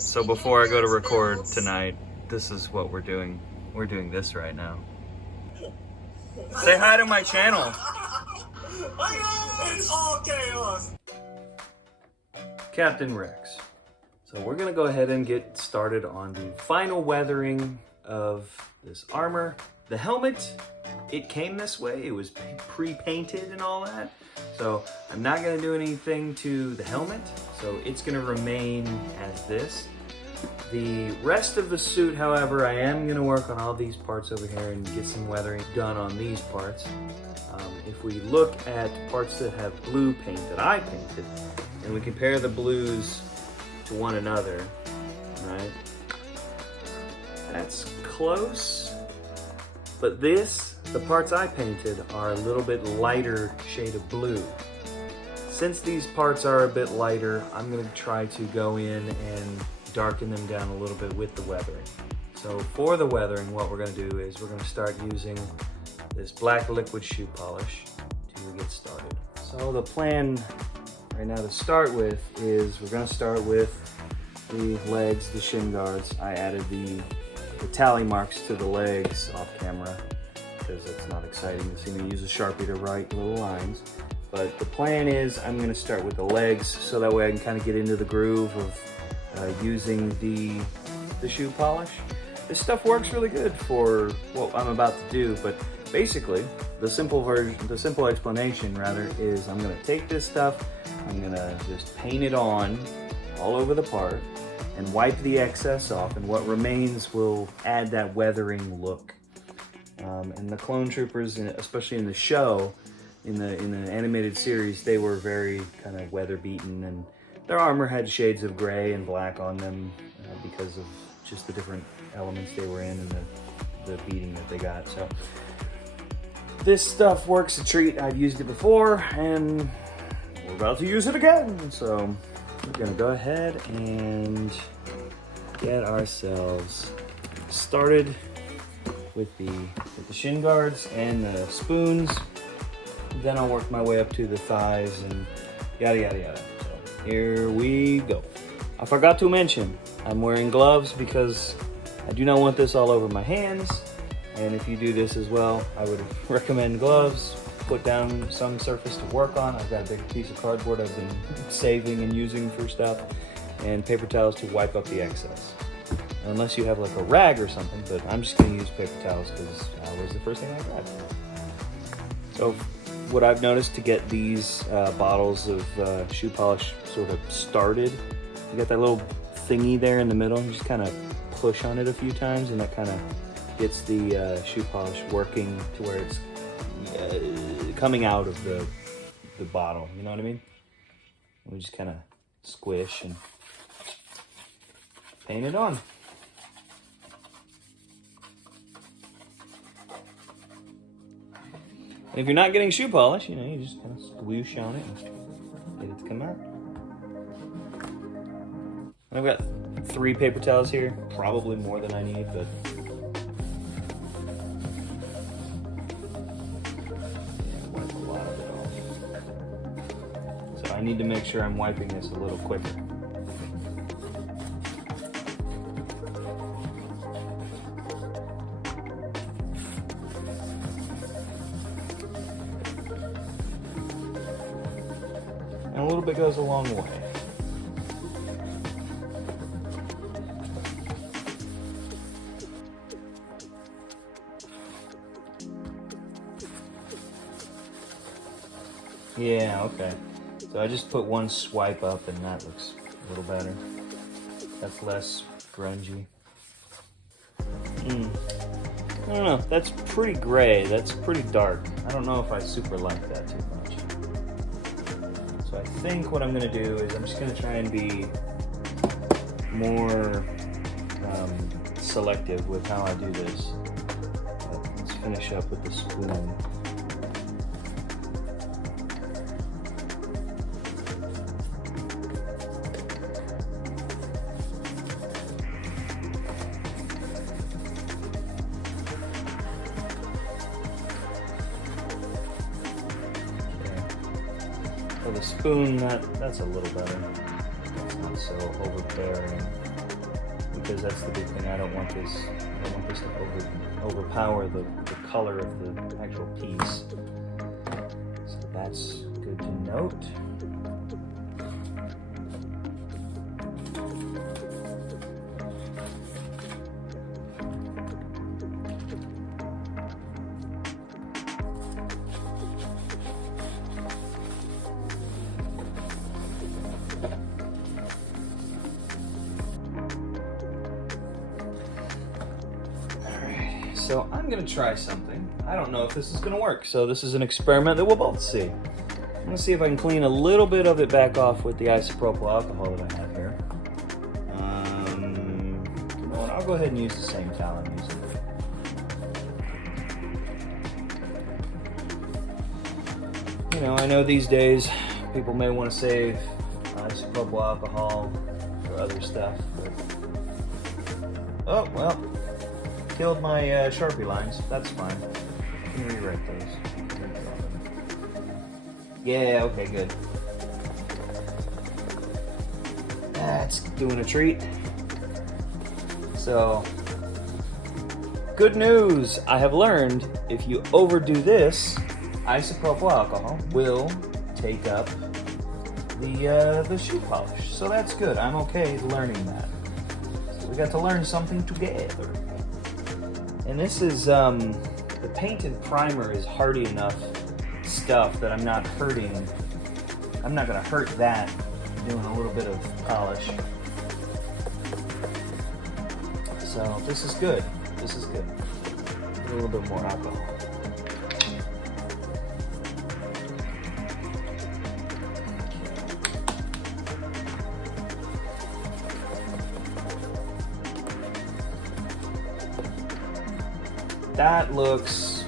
So before I go to record tonight, this is what we're doing. We're doing this right now. Say hi to my channel. It's all chaos. Captain Rex. So we're gonna go ahead and get started on the final weathering of this armor. The helmet, it came this way. It was pre-painted and all that. So I'm not gonna do anything to the helmet. So it's gonna remain as this. The rest of the suit, however, I am gonna work on all these parts over here and get some weathering done on these parts. If we look at parts that have blue paint that I painted, and we compare the blues to one another, right? That's close, but the parts I painted are a little bit lighter shade of blue. Since these parts are a bit lighter, I'm gonna try to go in and darken them down a little bit with the weathering. So for the weathering, what we're gonna do is we're gonna start using this black liquid shoe polish to get started. So the plan right now to start with is we're gonna start with the legs, the shin guards. I added the tally marks to the legs off camera because it's not exciting to see me use a Sharpie to write little lines. But the plan is I'm gonna start with the legs so that way I can kind of get into the groove of using the shoe polish. This stuff works really good for what I'm about to do, but basically the simple explanation rather is I'm gonna take this stuff, I'm gonna just paint it on all over the part and wipe the excess off, and what remains will add that weathering look. And the clone troopers, especially in the show, in the animated series, they were very kind of weather beaten, and their armor had shades of gray and black on them because of just the different elements they were in and the beating that they got. So this stuff works a treat. I've used it before and we're about to use it again. So we're gonna go ahead and get ourselves started with the shin guards and the spoons. Then I'll work my way up to the thighs and yada yada yada. So here we go. I forgot to mention, I'm wearing gloves because I do not want this all over my hands. And if you do this as well, I would recommend gloves. Put down some surface to work on. I've got a big piece of cardboard I've been saving and using for stuff, and paper towels to wipe up the excess. Unless you have like a rag or something, but I'm just gonna use paper towels because that was the first thing I grabbed. So what I've noticed to get these bottles of shoe polish sort of started, you got that little thingy there in the middle, you just kind of push on it a few times and that kind of gets the shoe polish working to where it's coming out of the bottle, you know what I mean? We just kind of squish and paint it on. And if you're not getting shoe polish, you know, you just kind of squoosh on it and get it to come out. And I've got 3 paper towels here, probably more than I need, but wipe a lot of it off. So I need to make sure I'm wiping this a little quicker. And a little bit goes a long way. Yeah, okay. So I just put one swipe up and that looks a little better. That's less grungy. I don't know, that's pretty gray, that's pretty dark. I don't know if I super like that too much. So I think what I'm gonna do is I'm just gonna try and be more selective with how I do this. Let's finish up with the spoon. For the spoon, that's a little better. It's not so overbearing. because that's the big thing. I don't want this to overpower the color of the actual piece. So that's good to note. So I'm gonna try something. I don't know if this is gonna work. So this is an experiment that we'll both see. I'm gonna see if I can clean a little bit of it back off with the isopropyl alcohol that I have here. You know what, I'll go ahead and use the same towel I'm using. You know, I know these days people may want to save isopropyl alcohol for other stuff, but... Oh, well. Killed my Sharpie lines. That's fine. I can rewrite those. Yeah, okay, good. That's doing a treat. So, good news. I have learned if you overdo this, isopropyl alcohol will take up the shoe polish. So that's good. I'm okay learning that. So we got to learn something together. And this is, the painted primer is hardy enough stuff that I'm not gonna hurt that doing a little bit of polish. So this is good, A little bit more alcohol. That looks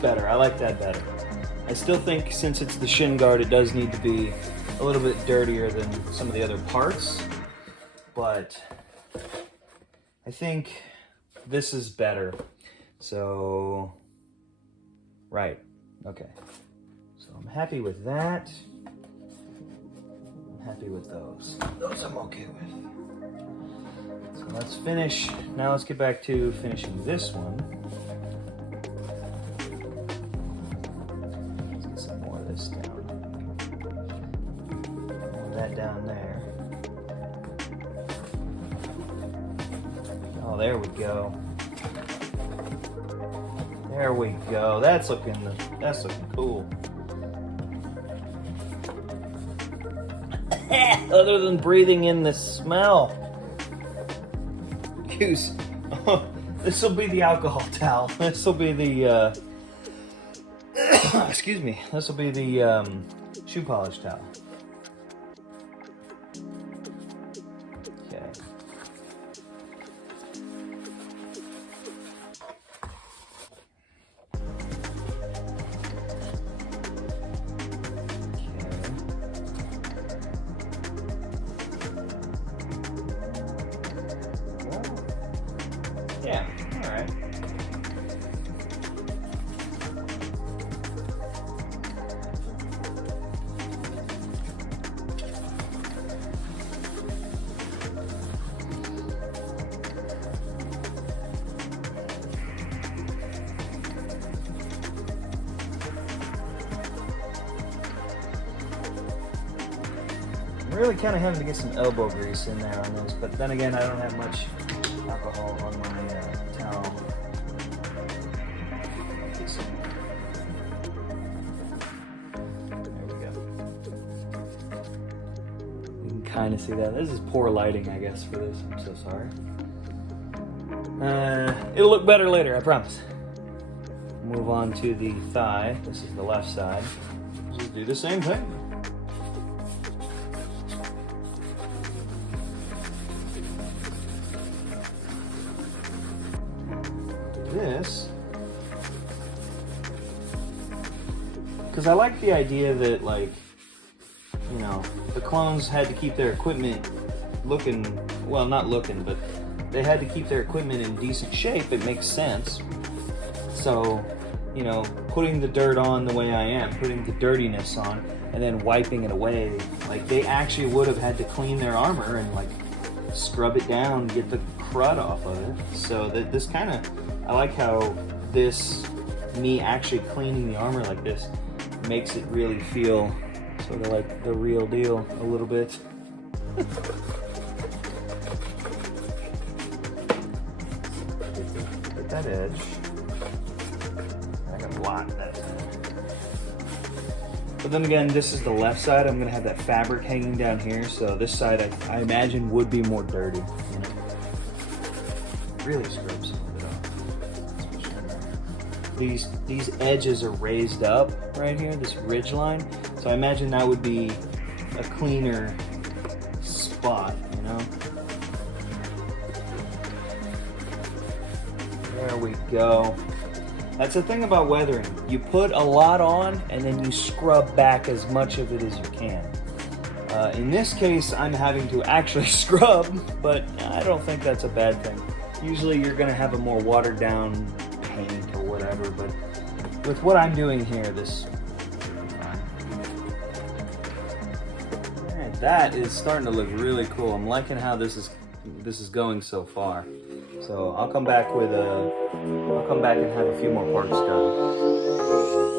better. I like that better. I still think since it's the shin guard, it does need to be a little bit dirtier than some of the other parts, but I think this is better. So, right, okay. So I'm happy with that. I'm happy with those. Those I'm okay with. So let's finish. Now let's get back to finishing this one. Down there. Oh, there we go. There we go. That's looking cool. Other than breathing in the smell. Use. Oh, this will be the alcohol towel. This will be the excuse me. This will be the shoe polish towel. Yeah, all right. I'm really kind of having to get some elbow grease in there on this, but then again, I don't have much alcohol on my towel. There we go. You can kind of see that. This is poor lighting, I guess, for this. I'm so sorry. It'll look better later, I promise. Move on to the thigh. This is the left side. Just do the same thing. This, because I like the idea that, like, you know, the clones had to keep their equipment looking, well, not looking, but they had to keep their equipment in decent shape. It makes sense. So, you know, putting the dirt on the way I am, putting the dirtiness on, and then wiping it away, like, they actually would have had to clean their armor and, like, scrub it down, get the crud off of it. So that this kind of, I like how me actually cleaning the armor like this makes it really feel sort of like the real deal a little bit. At that edge. I got a lot of that. But then again, this is the left side. I'm gonna have that fabric hanging down here, so this side I imagine would be more dirty. You know? Really scrub some of it off. These edges are raised up right here, this ridge line. So I imagine that would be a cleaner spot, you know? There we go. That's the thing about weathering. You put a lot on and then you scrub back as much of it as you can. In this case, I'm having to actually scrub, but I don't think that's a bad thing. Usually you're gonna have a more watered down paint or whatever, but with what I'm doing here, this that is starting to look really cool. I'm liking how this is going so far. So I'll come back and have a few more parts done.